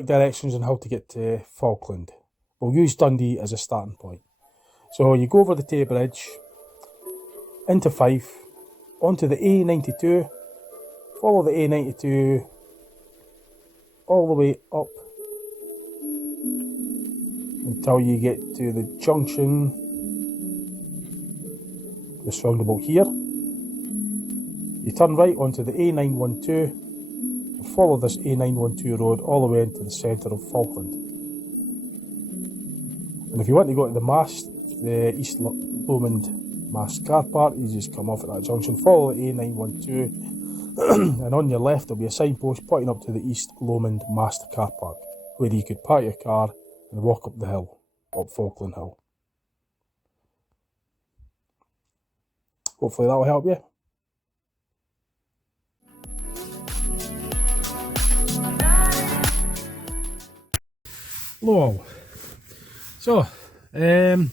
quick directions on how to get to Falkland. We'll use Dundee as a starting point. So you go over the Tay Bridge, into Fife, onto the A92, follow the A92 all the way up until you get to the junction, this roundabout here. You turn right onto the A912 and follow this A912 road all the way into the centre of Falkland. And if you want to go to the mast, the East Lomond Mast car park, you just come off at that junction, follow the A912 and on your left there'll be a signpost pointing up to the East Lomond Mast car park, where you could park your car and walk up the hill, up Falkland Hill. Hopefully that will help you. Hello all. So, today I'm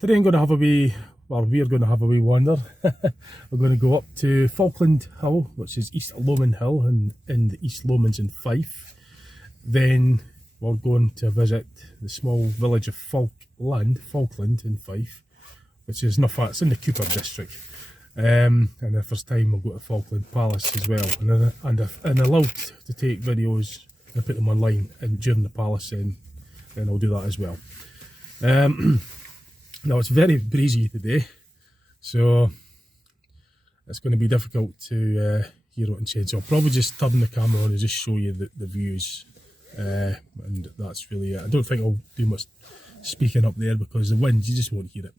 going to have a wee, well, we're going to have a wee wander. We're going to go up to Falkland Hill, which is East Lomond Hill in the East Lomans in Fife. Then we're going to visit the small village of Falkland in Fife, which is not far, it's in the Cooper district. And the first time we'll go to Falkland Palace as well. And allowed to take videos and put them online and during the palace, then I'll do that as well. Now it's very breezy today, so it's going to be difficult to hear what I'm saying. So I'll probably just turn the camera on and just show you the views, and that's really it. I don't think I'll do much speaking up there because the wind, you just won't hear it.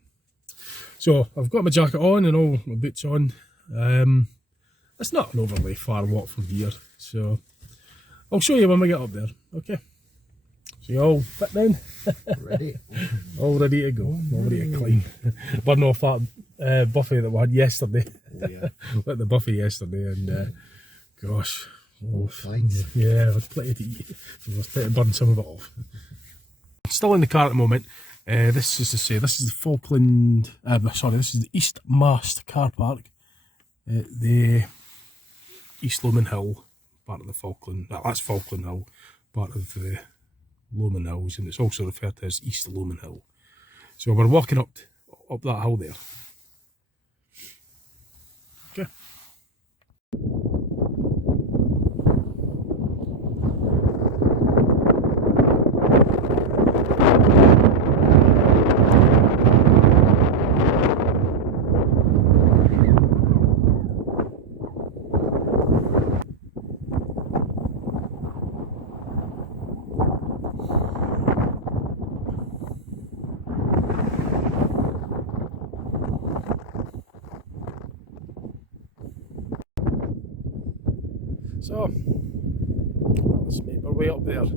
So I've got my jacket on and all my boots on. It's not an overly far walk from here, so I'll show you when we get up there. Okay. So you all fit down? Ready? All ready to go, all ready to climb. Burn off that buffet that we had yesterday. Oh, yeah. We had the buffet yesterday and gosh. Oh, thanks. Yeah, I had plenty to eat. So I was trying to burn some of it off. Still in the car at the moment. This is to say, this is the Falkland, this is the East Mast car park at the East Lomond Hill, part of the Falkland, that's Falkland Hill, part of the Lomond Hills, and it's also referred to as East Lomond Hill. So we're walking up that hill there. Okay. So, let's make our way up there. It's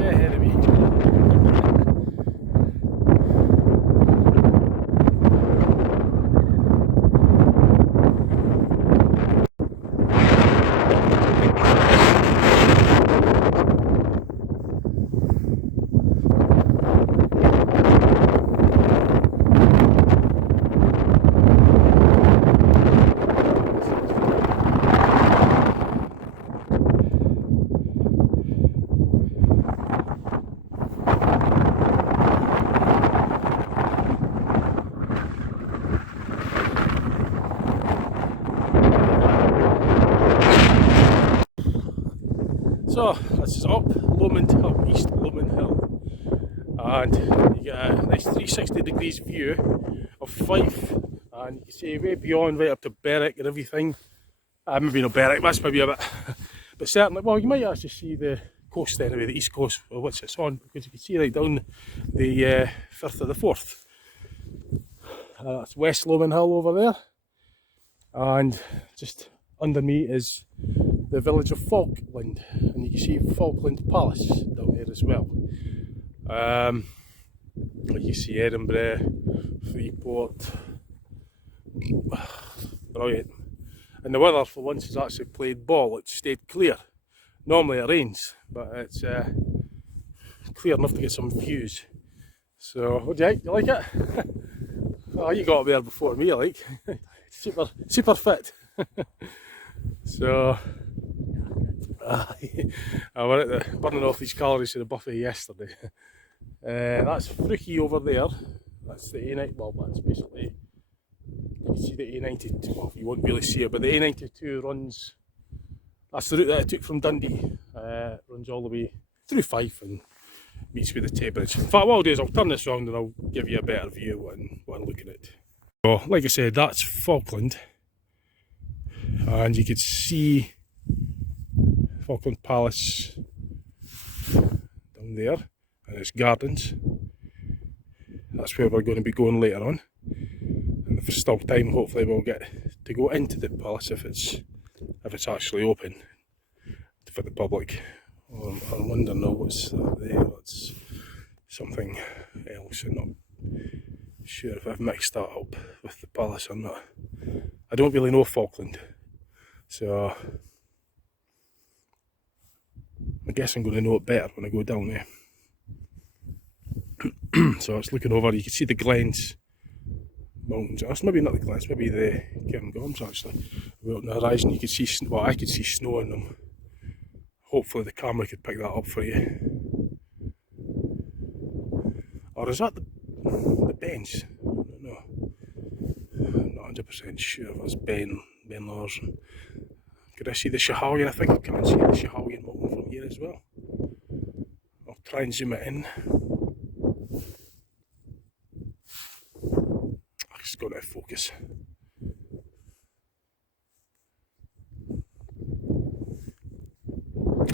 way ahead of me. So this is up Lomond Hill, East Lomond Hill, and you get a nice 360 degrees view of Fife, and you can see way beyond, right up to Berwick and everything. Maybe not Berwick, that's maybe a bit, but certainly, well, you might actually see the coast anyway, the east coast, which it's on, because you can see right down the Firth of the Forth. That's West Lomond Hill over there, and just under me is the village of Falkland, and you can see Falkland Palace down there as well. Like you see Edinburgh, Freeport, brilliant. And the weather for once has actually played ball, it stayed clear. Normally it rains, but it's clear enough to get some views. So what do you think? Do you like it? Oh, you got up there before me, like. super fit. So, I went at the burning off these calories in the buffet yesterday. That's Fruki over there. That's the A90. Well, that's basically, you can see the A92. Well, you won't really see it, but the A92 runs. That's the route that I took from Dundee. Runs all the way through Fife and meets with the Tay Bridge. In fact, what I'll do is I'll turn this round and I'll give you a better view of what I'm looking at. So, like I said, that's Falkland, and you can see Falkland Palace down there, and its gardens. That's where we're going to be going later on, and if there's still time, hopefully we'll get to go into the palace if it's actually open for the public. I wonder now what's that there. That's something else. I'm not sure if I've mixed that up with the palace or not. I don't really know Falkland, so I guess I'm going to know it better when I go down there. So it's looking over, you can see the Glens mountains. That's maybe not the Glens, maybe the Cairngorms actually. Out on the horizon you can see, well, I could see snow on them. Hopefully the camera could pick that up for you. Or is that the Bens? I don't know. I'm not 100% sure if it's Ben Lars. Could I see the Schiehallion? I think I can see the Schiehallion mountain from here as well. I'll try and zoom it in. It's got to focus.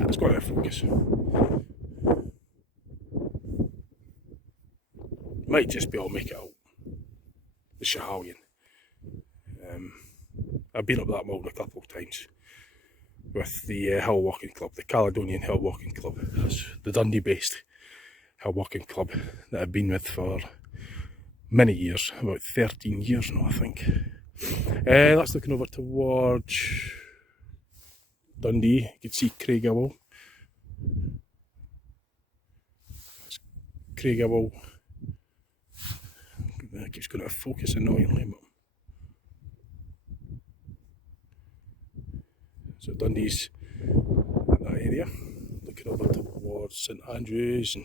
It's got to focus. Might just be able to make it out. The Schiehallion. I've been up that mountain a couple of times with the hill walking club, the Caledonian Hill Walking Club. That's the Dundee based hill walking club that I've been with for many years, about 13 years now I think. That's looking over towards Dundee. You can see Craigawell. That's Craigawell. It keeps going out of focus annoyingly. But so Dundee's in that area. Looking over towards St Andrews and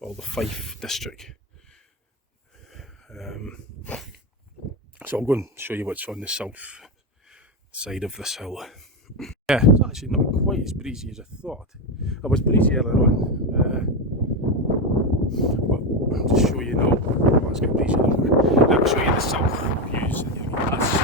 all the Fife district. So I'll go and show you what's on the south side of this hill. Yeah, it's actually not quite as breezy as I thought. It was breezy earlier on, but I'll just show you now. Well, it's getting breezy now. I'll show you the south views. That's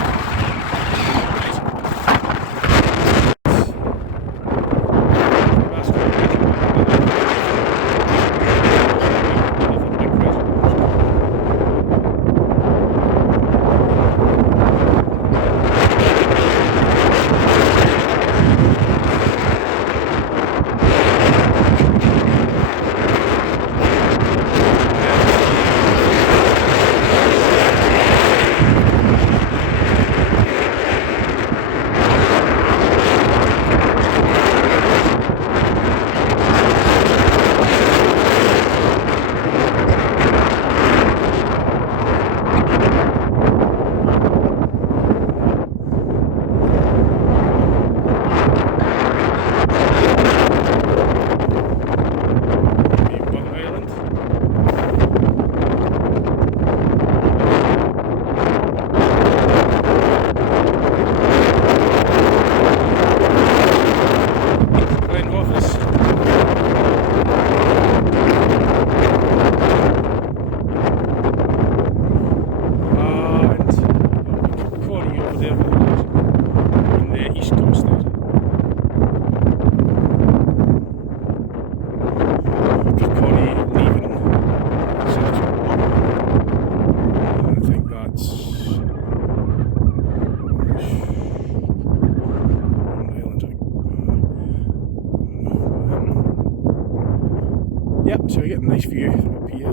yep, so we get a nice view from up here.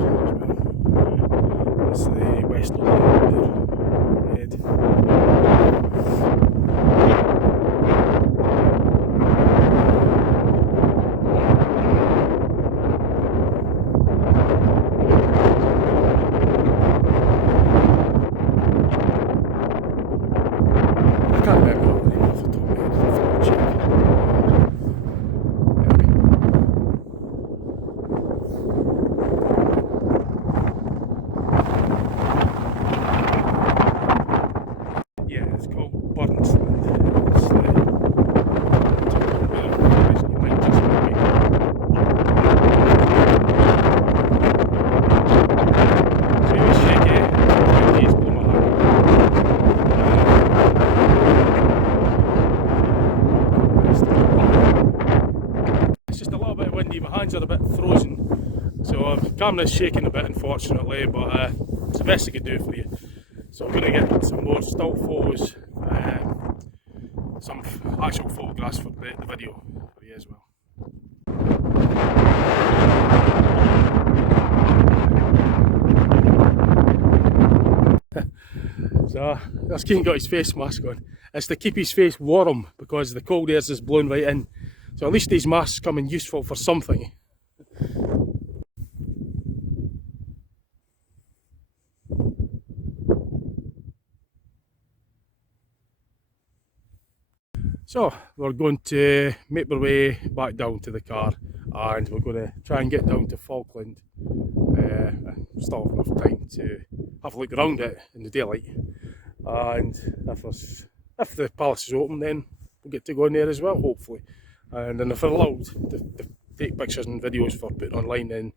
That's the west of the head. off the top of my head. I'll check. Yeah, it's called Burnsland. It's you might just so you shake it, please blow my hand. It's just a little bit windy, my hands are a bit frozen, so the camera's shaking a bit unfortunately, but it's the best I could do for you. So I'm going to get some more still photos, some actual photographs for the video for you as well. So this Keane got his face mask on. It's to keep his face warm because the cold air is blowing right in. So at least these masks come in useful for something. So we're going to make our way back down to the car and we're going to try and get down to Falkland. Still have enough time to have a look around it in the daylight, and if the palace is open then we'll get to go in there as well hopefully, and then if we're allowed to take pictures and videos for putting online then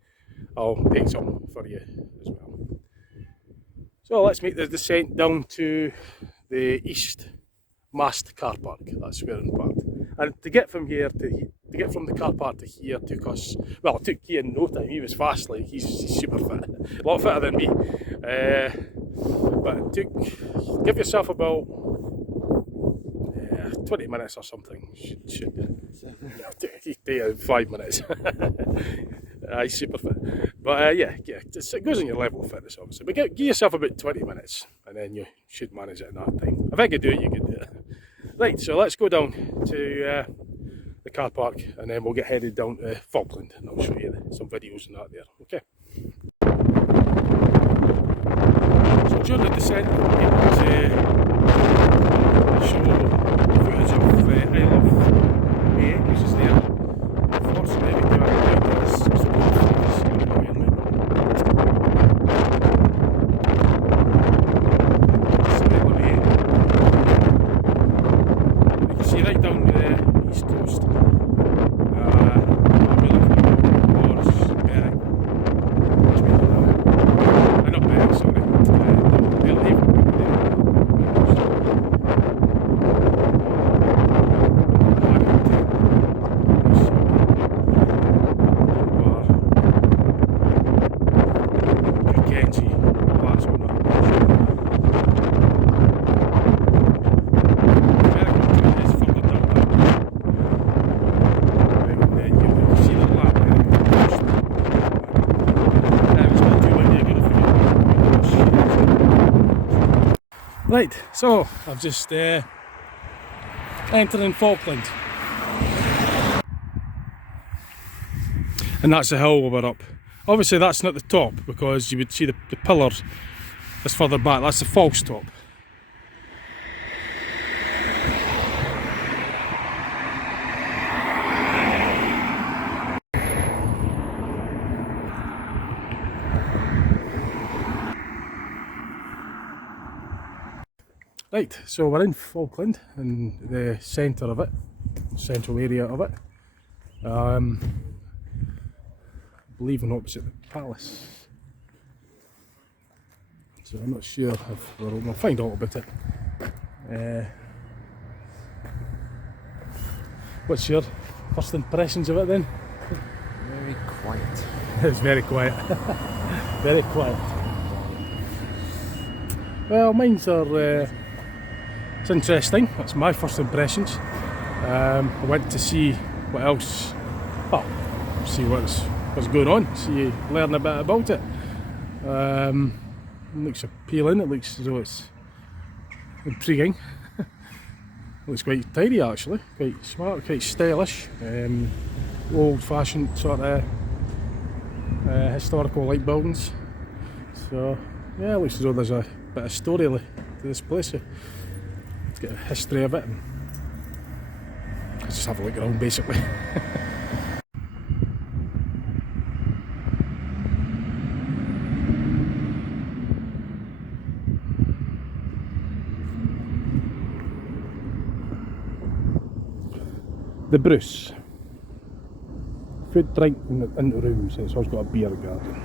I'll take some for you as well. So let's make the descent down to the east mast car park. That's where I'm parked, and to get from here to get from the car park to here took us, well, it took Ian no time. He was fast, like he's super fit, a lot fitter than me, but it took, give yourself about 20 minutes or something. Should take 5 minutes. He's super fit, but yeah, it goes on your level of fitness obviously, but give yourself about 20 minutes and then you should manage it in that time. If I could do it, you could do it. Right, so let's go down to the car park and then we'll get headed down to Falkland and I'll show you some videos and that there, okay? So during the descent we'll be able to show footage of Isle of May, which is there. Unfortunately we do have to do this, so you can see right down the east coast. Right, so I've just entered in Falkland, and that's the hill we're up. Obviously that's not the top because you would see the pillar that's further back, that's the false top. Right, so we're in Falkland, in the centre of it, central area of it. I believe I'm opposite the palace. So I'm not sure if we're open. We'll find out about it. What's your first impressions of it then? Very quiet. It's very quiet. Very quiet. Well, mine's are... it's interesting, that's my first impressions. I went to see what else, well, see what's going on, see, learn a bit about it. It looks appealing, it looks as though it's intriguing. It looks quite tidy actually, quite smart, quite stylish. Old fashioned sort of historical like buildings. So yeah, it looks as though there's a bit of story to this place. Get a history of it and just have a look around basically. The Bruce. Food, drink into rooms, and it's also got a beer garden.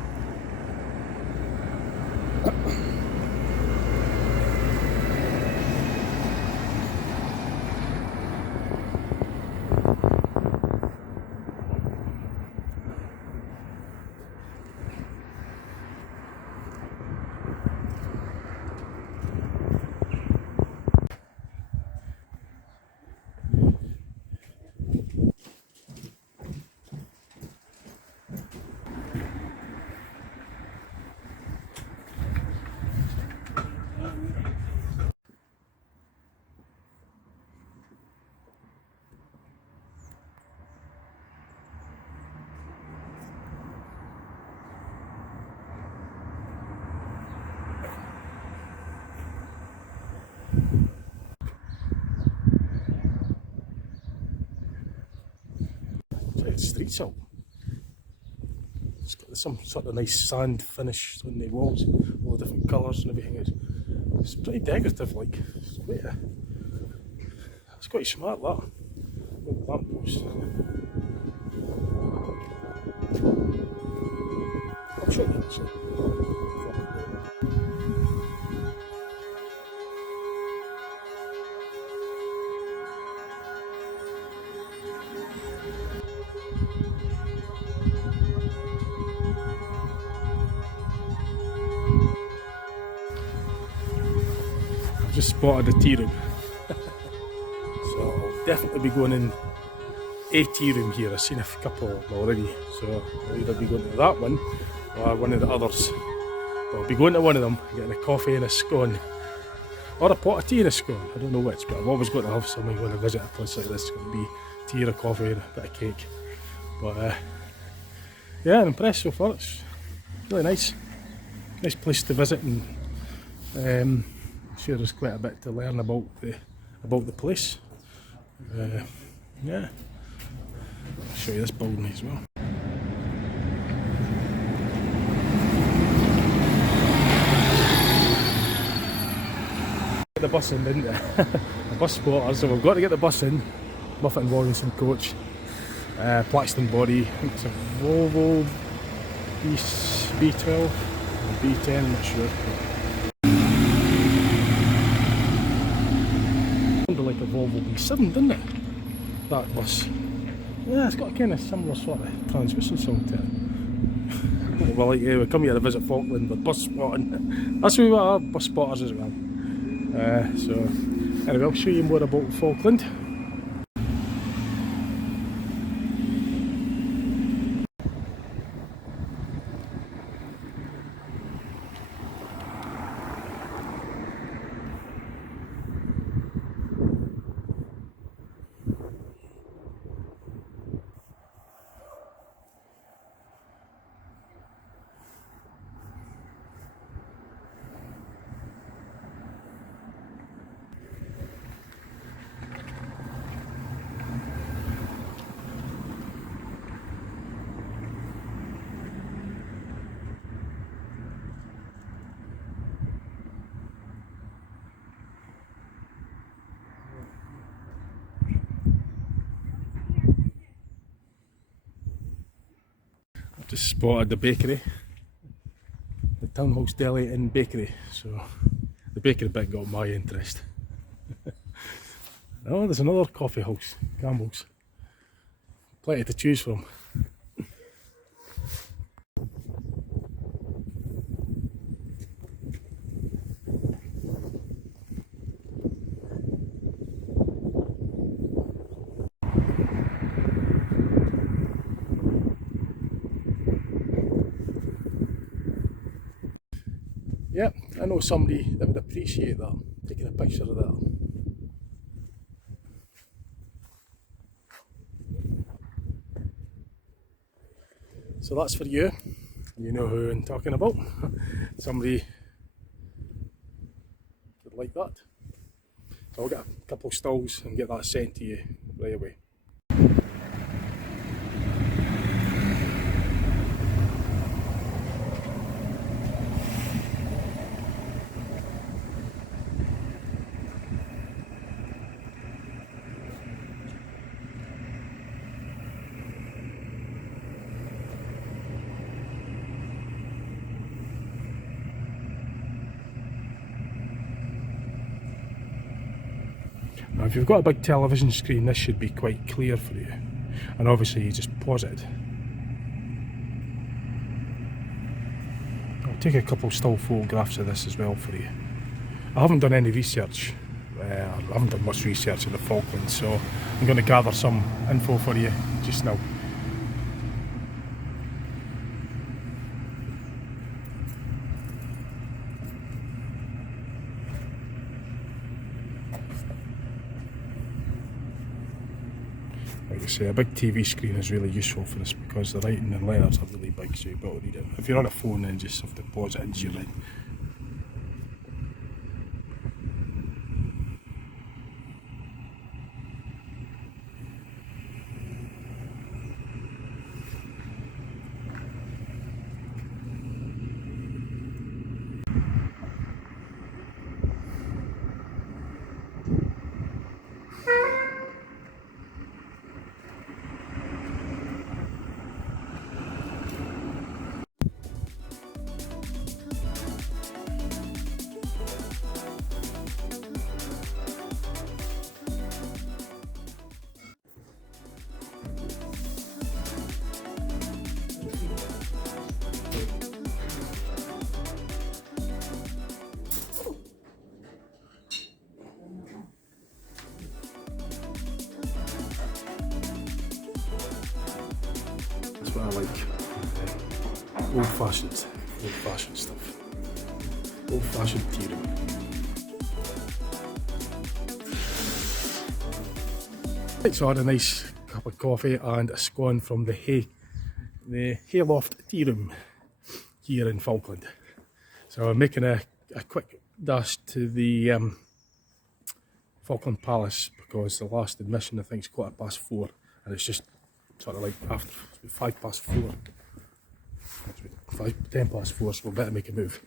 It's street salt. It's got some sort of nice sand finish on the walls, all the different colours and everything. It's pretty decorative, like. It's quite smart, that. Look at that post. I'll show you actually. I've just spotted a tea room. So I'll definitely be going in a tea room here. I've seen a couple already, so I'll either be going to that one or one of the others. But I'll be going to one of them, getting a coffee and a scone, or a pot of tea and a scone. I don't know which, but I've always got to have something when I visit a place like this. It's going to be tea or a coffee and a bit of cake. But yeah, I'm impressed so far. It's really nice place to visit, and I'm sure there's quite a bit to learn about the place. Yeah, I'll show you this building as well. Get the bus in, didn't they? The bus spotter, so we've got to get the bus in. Muffet and Warrington coach, Plaxton body. I think it's a Volvo B12 or B10, I'm not sure. Like a Volvo B7, didn't it? That bus. Yeah, it's got a kind of similar sort of transmission sound to it. Well, like, we come here to visit Falkland with bus spotting. That's who we are, bus spotters as well. So, anyway, I'll show you more about Falkland. Just spotted the bakery, the Townhouse Deli and Bakery, so the bakery bit got my interest. Oh, there's another coffee house, Campbell's. Plenty to choose from. Yep, I know somebody that would appreciate that, taking a picture of that. So that's for you. You know who I'm talking about. Somebody would like that. So I'll get a couple of stalls and get that sent to you right away. Now if you've got a big television screen, this should be quite clear for you, and obviously you just pause it. I'll take a couple still photographs of this as well for you. I haven't done any research, I haven't done much research in the Falklands, so I'm going to gather some info for you just now. Like I say, a big TV screen is really useful for this because the writing and letters are really big, so you've got to read it. If you're on a phone, then just have to pause it into your line. That's what I like. Old-fashioned stuff. Old-fashioned tea room. Right, so I had a nice cup of coffee and a scone from the Hayloft tea room here in Falkland. So I'm making a quick dash to the Falkland Palace because the last admission I think is 4:15, and it's just sort of like after 4:05. It's 10:04, so we'll better make a move.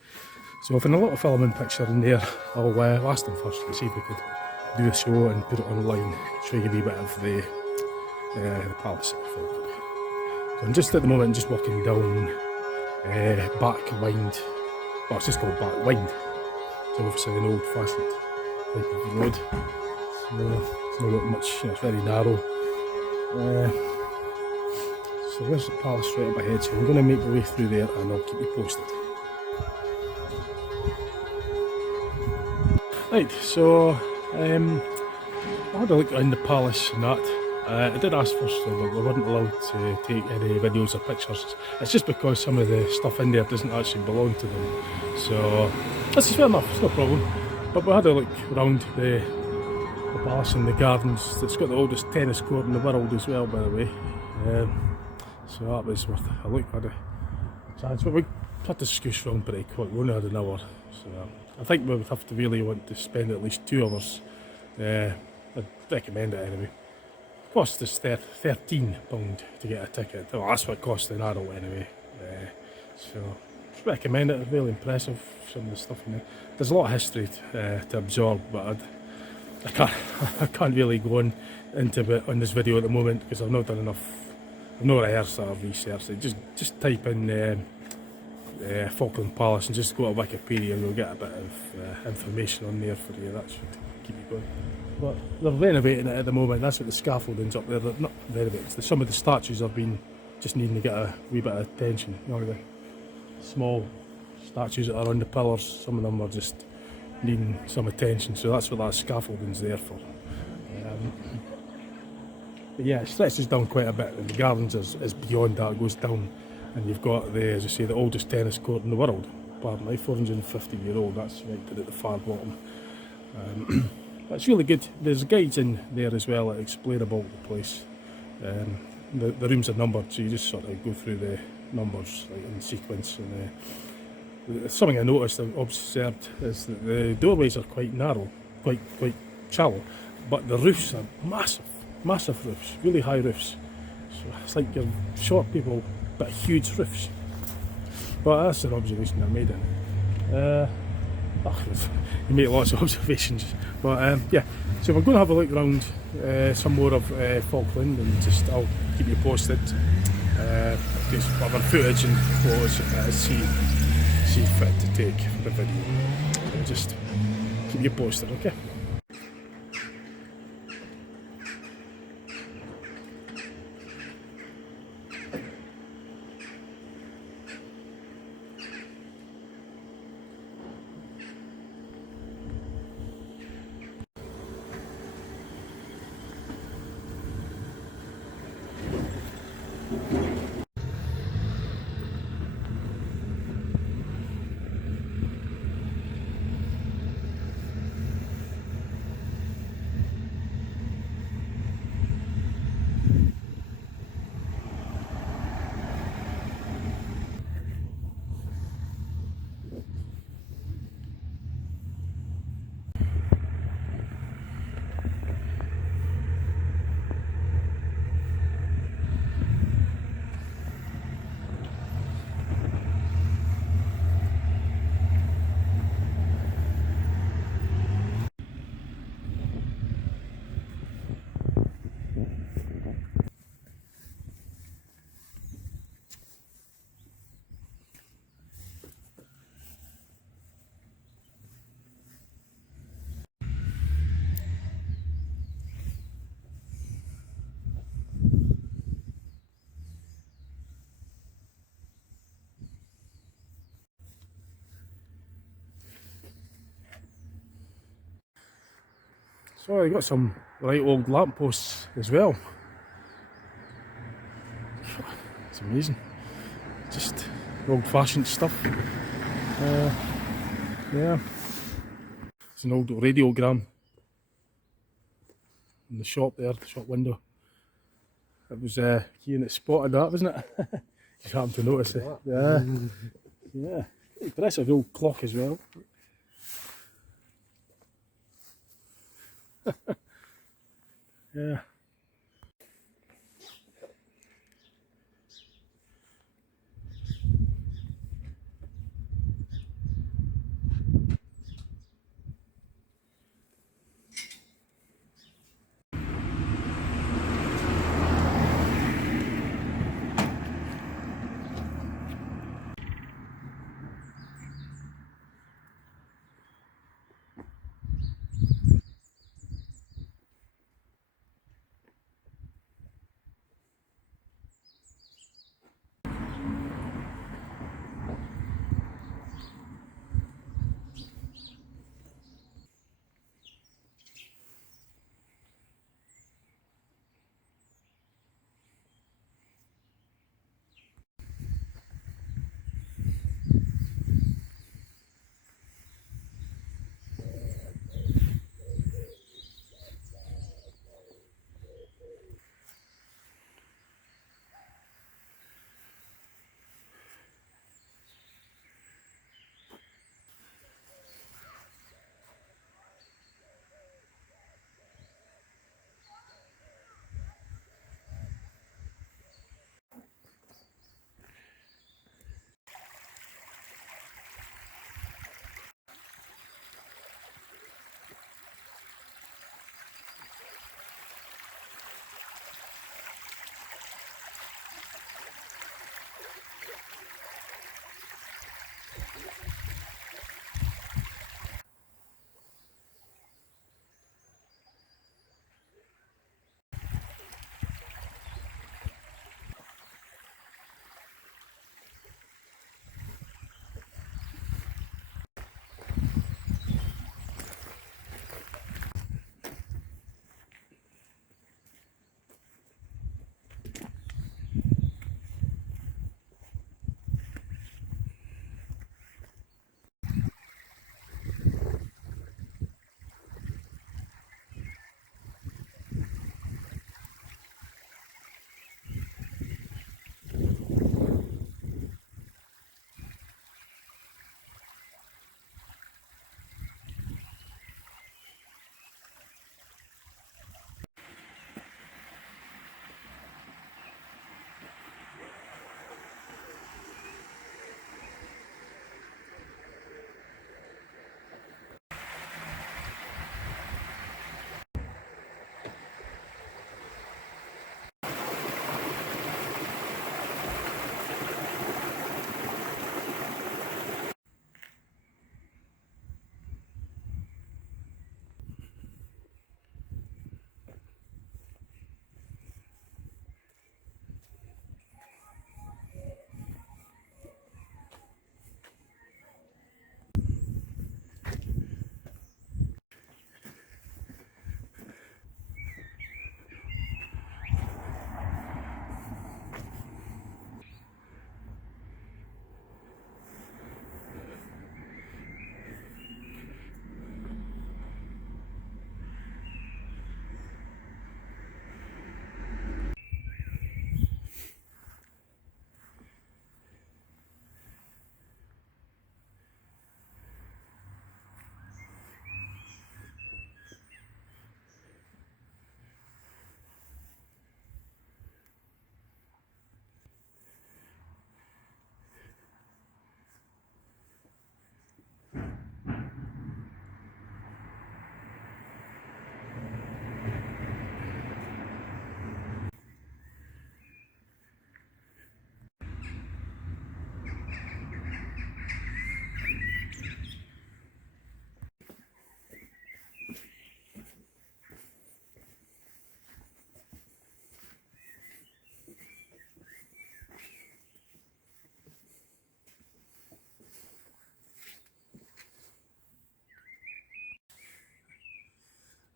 So if in a little filming picture in there, I'll ask them first and see if we could do a show and put it online, show you a wee bit of the palace at Falkland. So I'm just at the moment just walking down Back Wind, well it's just called Back Wind. It's obviously an old fashioned type of road. It's not much, it's very narrow. So there's the palace right up ahead, so I'm going to make my way through there and I'll keep you posted. Right, so I had a look around the palace and that. I did ask first though, but we weren't allowed to take any videos or pictures. It's just because some of the stuff in there doesn't actually belong to them. So this is fair enough, it's no problem. But we had a look around the palace and the gardens. It's got the oldest tennis court in the world as well, by the way. So that was worth a look. Had a chance, but we had to scoosh around pretty quick. We only had an hour, so I think we would have to really want to spend at least 2 hours. I'd recommend it anyway. Cost us £13 to get a ticket. Well, that's what it cost in adult anyway. So just recommend it. It's really impressive, some of the stuff in there. There's a lot of history to absorb, but I can't really go into it on this video at the moment because I've not done enough. I've not rehearsed or researched it. Just type in Falkland Palace and just go to Wikipedia and you'll get a bit of information on there for you. That should keep you going. But they're renovating it at the moment. That's what the scaffolding's up there. They're not renovating. Some of the statues have been just needing to get a wee bit of attention. You know, the small statues that are on the pillars, some of them are just needing some attention. So that's what that scaffolding's there for. But yeah, it stretches down quite a bit, and the gardens is beyond that. It goes down, and you've got the, as I say, the oldest tennis court in the world. Apparently, 450-year-old. That's right at the far bottom. But it's really good. There's guides in there as well that explain about the place. The rooms are numbered, so you just sort of go through the numbers like in sequence. And something I noticed and observed is that the doorways are quite narrow, quite shallow, but the roofs are massive roofs, really high roofs. So it's like you're short people, but huge roofs. But that's an observation I made in it. You make lots of observations, but yeah. So we're going to have a look around some more of Falkland, and just I'll keep you posted. Just whatever footage and photos I see fit to take for the video. So just keep you posted, okay? So I got some right old lampposts as well. It's amazing. Just old-fashioned stuff. Yeah. It's an old radiogram in the shop there, the shop window. It was Cian that spotted that, wasn't it? Just happened to notice it. Yeah. Yeah. Impressive old clock as well. Yeah.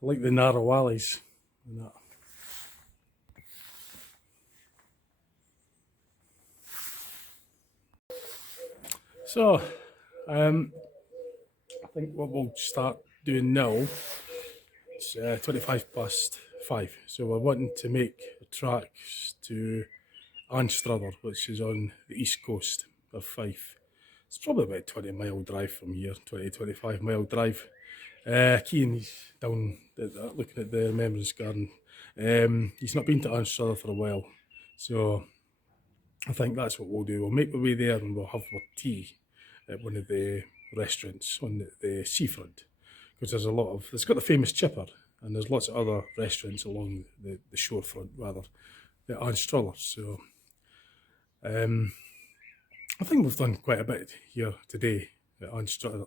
I like the narrow alleys and that. So, I think what we'll start doing now, it's 5:25, so we're wanting to make a track to Anstruther, which is on the east coast of Fife. It's probably about a 20-mile drive from here, 25-mile drive. Cian, he's down looking at the Remembrance Garden. He's not been to Anstruther for a while, so I think that's what we'll do. We'll make our way there and we'll have our tea at one of the restaurants on the seafront, because there's a lot of, it's got the famous chipper and there's lots of other restaurants along the shorefront rather, at Anstruther. So I think we've done quite a bit here today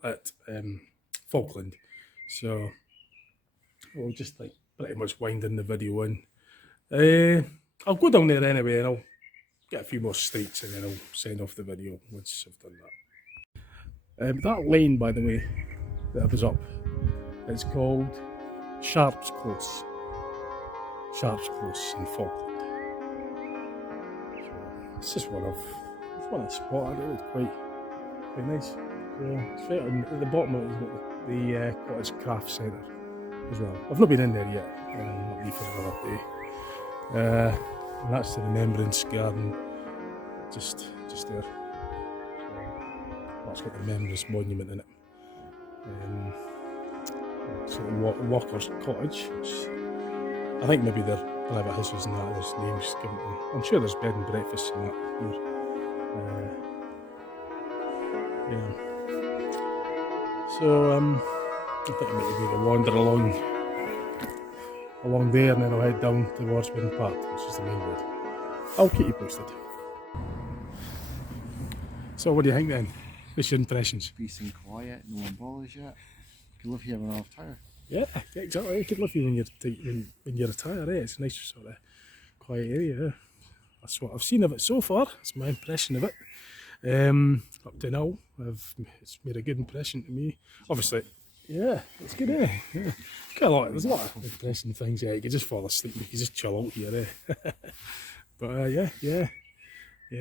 at Falkland, so we'll just like pretty much winding the video in. I'll go down there anyway and I'll get a few more streets and then I'll sign off the video once I've done that. That lane, by the way, that I was up, it's called Sharp's Close. Sharp's Close in Falkland. So it's just one I spotted. It was quite nice. So it's right at the bottom of it, it's got the Cottage Craft Centre as well. I've not been in there yet. I'll be for another day. And that's the Remembrance Garden, just there. That's got the Remembrance Monument in it. So the Walker's Cottage, which I think maybe they're private houses and that, there's names given to them. I'm sure there's bed and breakfast and that here. Yeah. So I think I might maybe wander along there and then I'll head down towards Wynn Park, which is the main road. I'll keep you posted. So what do you think then? What's your impressions? Peace and quiet, no one bothers you. You can live here when I retire. Yeah, exactly. You could live here when you retire, eh? It's a nice sort of quiet area. Yeah. That's what I've seen of it so far. That's my impression of it. Up to now, it's made a good impression to me. Obviously, yeah, it's good, eh? Yeah. There's a lot of interesting things. Yeah, you can just fall asleep. You can just chill out here, eh? But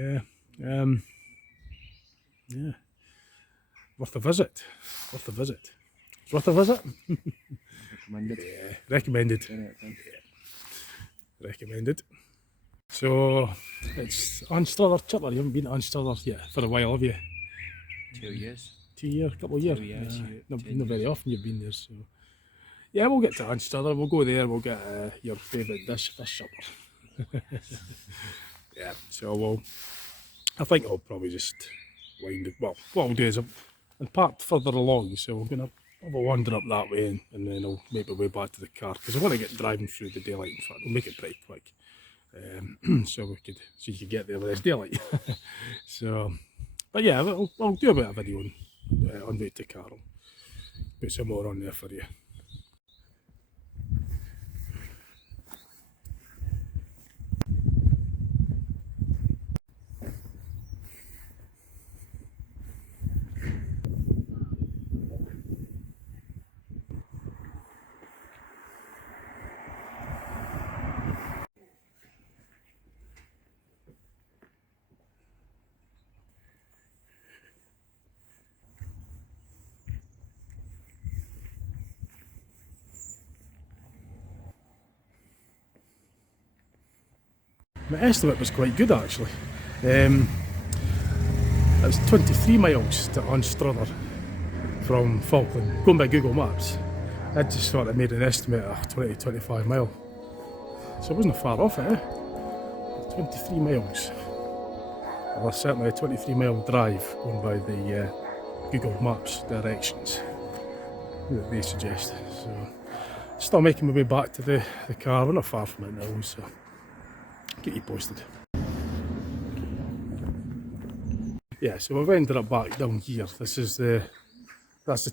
yeah. Worth a visit. It's worth a visit. Recommended. Yeah, recommended. Yeah. Recommended. So it's Anstruther Chipper. You haven't been to Anstruther yet for a while, have you? 2 years. 2 years, couple of years. 2 years. Not very often you've been there, so yeah, we'll get to Anstruther. We'll go there. We'll get your favourite dish, fish supper. Yeah. So I think I'll probably just wind it. Well, what I'll do is I'm parked further along, so we're gonna have a wander up that way, and then I'll make my way back to the car because I want to get driving through the daylight. In fact, we'll make it pretty quick, so you could get there when it's daylight. So, but yeah, I'll do a bit of video on the way to the car. I'll put some more on there for you. My estimate was quite good actually. It's 23 miles to Anstruther from Falkland, going by Google Maps. I just sort of made an estimate of 20-25 mile. So it wasn't far off it, eh? 23 miles. Well, certainly a 23-mile drive going by the Google Maps directions that they suggest. So still making my way back to the car. We're not far from it now, so get you posted. Yeah, so we've ended up back down here. That's the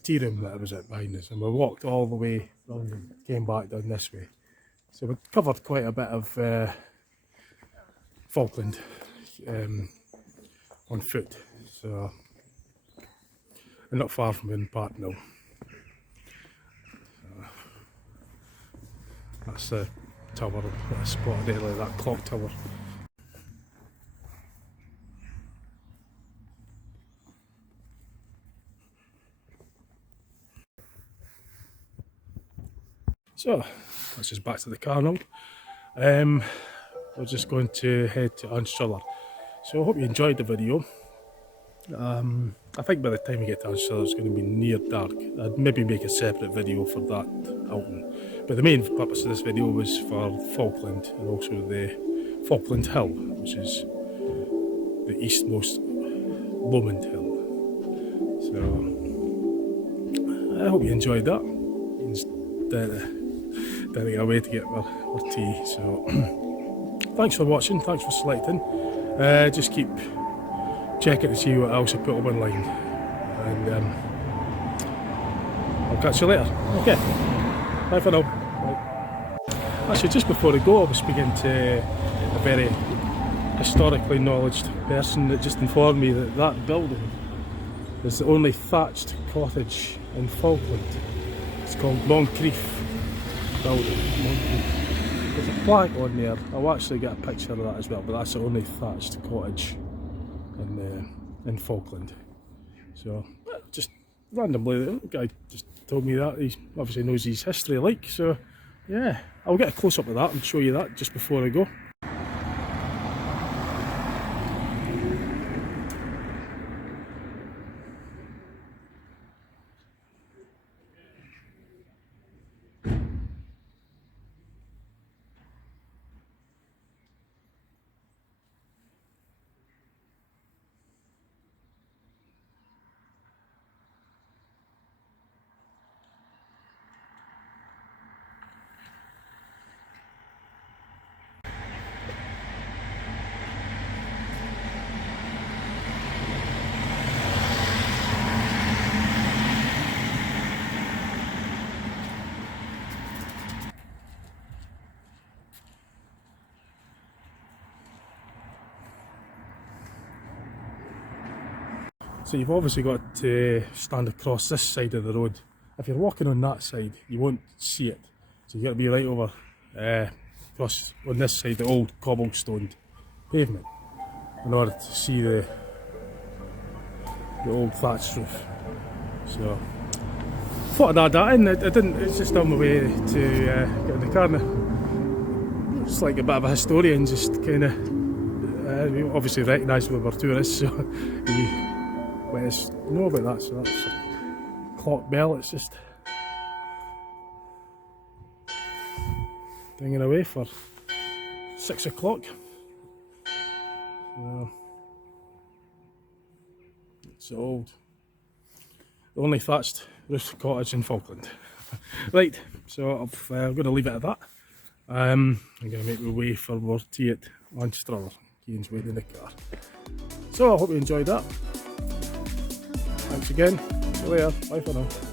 tea room that I was at behind us, and we walked all the way round and came back down this way. So we covered quite a bit of Falkland on foot. So we're not far from Wynn Park now. That's the tower that I spotted earlier, that clock tower. So, that's just back to the car now. We're just going to head to Anstruther. So I hope you enjoyed the video. I think by the time we get to Anstruther it's going to be near dark. I'd maybe make a separate video for that outing. But the main purpose of this video was for Falkland and also the Falkland Hill, which is the eastmost Lomond Hill. So I hope you enjoyed that. Getting away to get our tea. So thanks for watching, thanks for selecting. Just keep checking to see what else I put up online, and I'll catch you later. Okay, bye for now. Bye. Actually, just before I go, I was speaking to a very historically knowledge person that just informed me that that building is the only thatched cottage in Falkland. It's called Moncrief building. There's a plaque on there. I'll actually get a picture of that as well, but that's the only thatched cottage in Falkland. So just randomly, the guy just told me that. He obviously knows his history like, so yeah, I'll get a close up of that and show you that just before I go. So you've obviously got to stand across this side of the road. If you're walking on that side, you won't see it. So you've got to be right over across on this side, the old cobblestone pavement, in order to see the old thatched roof. So thought I'd add that in. I didn't. It's just on my way to get in the car now. It's like a bit of a historian, just kind of obviously recognise we were tourists, so you let us know about that. So that's a clock bell. It's just dinging away for 6 o'clock. So it's the only thatched roof cottage in Falkland. Right, so I'm going to leave it at that. I'm going to make my way for more tea at Anstruther. Ian's waiting in the car. So I hope you enjoyed that. Thanks again. See you later. Bye for now.